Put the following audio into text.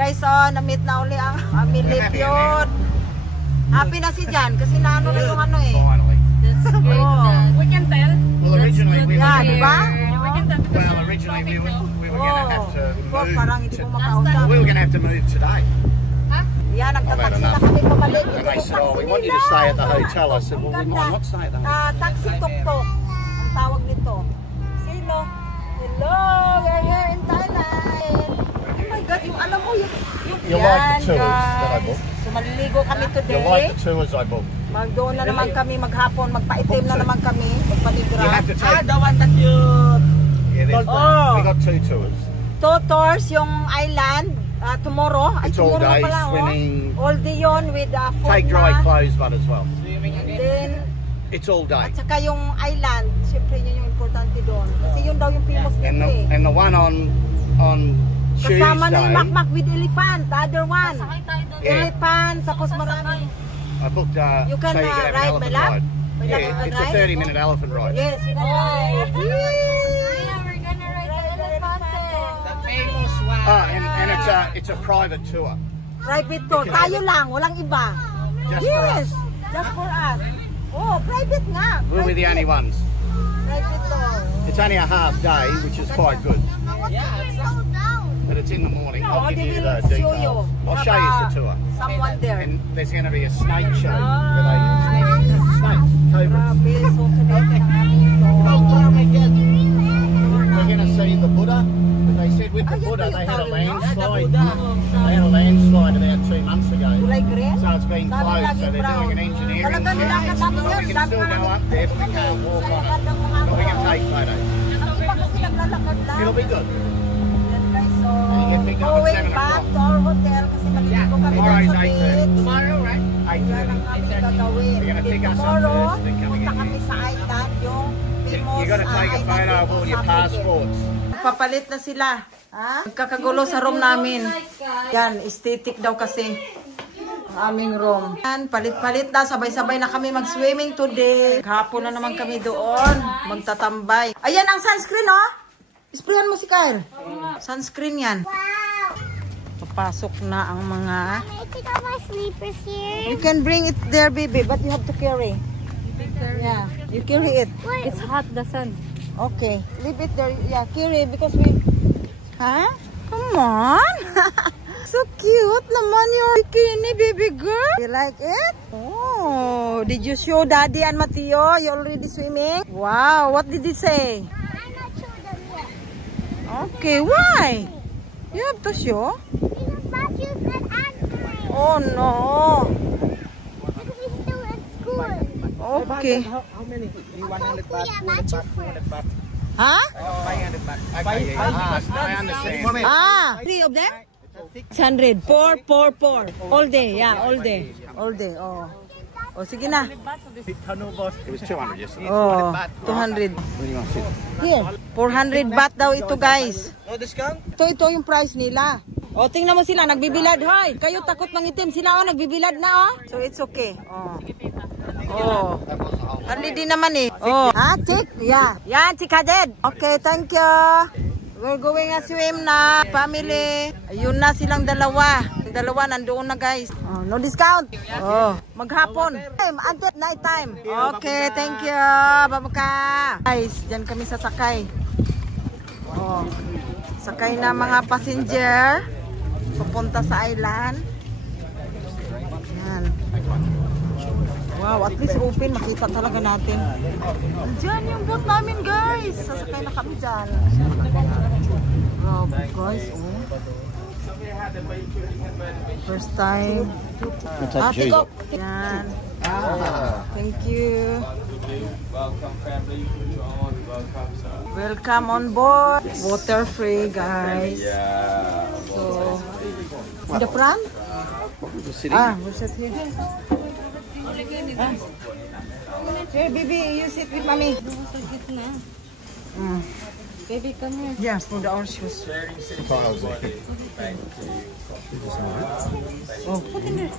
Guys, oh, na-meet na uli ang family yun. Happy na si Jan kasi naano na yung ano eh. That's great. We can tell. Well, originally we were diba? well, originally we were going to have to move. we were going to have to move today. Yan, nagta-taxi na kami pabalik. And they said, oh, we want you to stay at the hotel. I said, well, we might not stay at the hotel. Taxi tuk-tuk ang tawag nito. Sino? Hello, we're here in Thailand. Oh my God, yung alam mo, yung You like the tours that I booked? So, maliligo kami today. You like the tours I booked? Magdoon na naman kami, maghapon, magpaitim na naman kami, magpaligra. You have to take... the one that you... Yeah, we got 2 tours. 2 tours, yung island, tomorrow. It's all day, swimming. All day yun with food. Take dry clothes, but as well. And then, it's all day. at saka yung island, syempre yun yung importante doon. Kasi yun daw yung famous nito eh. And the one on Tuesday. Kasama na yung makmak with elephant, the other one. Elephant, tapos marami. I booked you can so you can have ride an elephant ride. Yeah, it's a 30-minute elephant ride. Yes, you can ride. Yeah, we're gonna ride the elephant. The famous one. And it's a private tour. Private tour. Tayo lang, walang iba. Just yes, for us. Just for us. Oh, private nga. We'll be the only ones. Private tour. It's only a half day, which is quite good. Yeah, it's But it's in the morning. No, I'll give they you will the show details. you. I'll show you the tour. Someone there. And there's going to be a snake show. Where they snakes, cobras. Grabe, so We're going to see the Buddha. But they said with the Buddha they had a landslide. They had a landslide about 2 months ago. So it's been closed. So they're doing an engineering check. We can still go up there, but we can't walk on it. But we can take photos. It'll be good. Going back to our hotel kasi maliligo kami doon sa beach. tomorrow, right? Yan ang aming gagawin. We're gonna pick up some Tomorrow, first, then coming punta in kami sa island, yung famous You got to take a photo of all your passports. Papalit na sila. Ha? Kakagulo sa room namin. Yan, aesthetic daw kasi ang aming room. Yan, palit-palit na. Sabay-sabay na kami mag-swimming today. Hapon na naman kami doon. Magtatambay. Ayan ang sunscreen, oh. Sprayan mo si Kyle. Sunscreen yan. Wow! Papasok na ang mga... I take out my sleepers here. You can bring it there, baby, but you have to carry. Yeah, you carry it. It's hot, the sun. Okay, leave it there. Yeah, carry because we... Huh? Come on! So cute naman your bikini, baby girl. You like it? Oh, did you show Daddy and Mateo? You already swimming? Wow, what did he say? I'm not sure them yet. Okay, why? You have to show? Because Matthew's not answering. Oh no. Because he's still at school. Okay. How many? Okay, yeah, Matthew first. Huh? 500 baht. Okay, I understand. 3 of them? 600. 4. All day, yeah, all day. All day, oh. Oh, sige na. It was 200 yesterday. Oh, 200. What do you want to see? Here, 400 baht daw ito, guys. No discount? Ito yung price nila. O, tingnan mo sila, nagbibilad. Hoy, kayo takot mangitim. Sila, oh, nagbibilad na, oh. So, it's okay. Oh. Oh. Early din naman eh. Oh. Ha, chick? Yeah. Yan, chikaded. Okay, thank you. We're going to swim na. Family. Ayun na silang dalawa. Yung dalawa nandoon na, guys. Oh, no discount. Oh, maghapon. Until night time. Okay, thank you. Babaka. Guys, dyan kami sasakay. Oh. Sakay na mga passenger. Pupunta sa island. Yan. Wow, at least open. Makita talaga natin. Diyan yung boat namin, guys. Sasakay na kami dyan. Wow, guys. Oh. First time. Take off. Yan. Thank you. Welcome family. Welcome on board. Water free, guys. Yeah. So, in the front? We'll sit here. Here, baby, you sit with mommy. Baby, come here. Yeah, for our shoes. Thank you. Oh, put in there.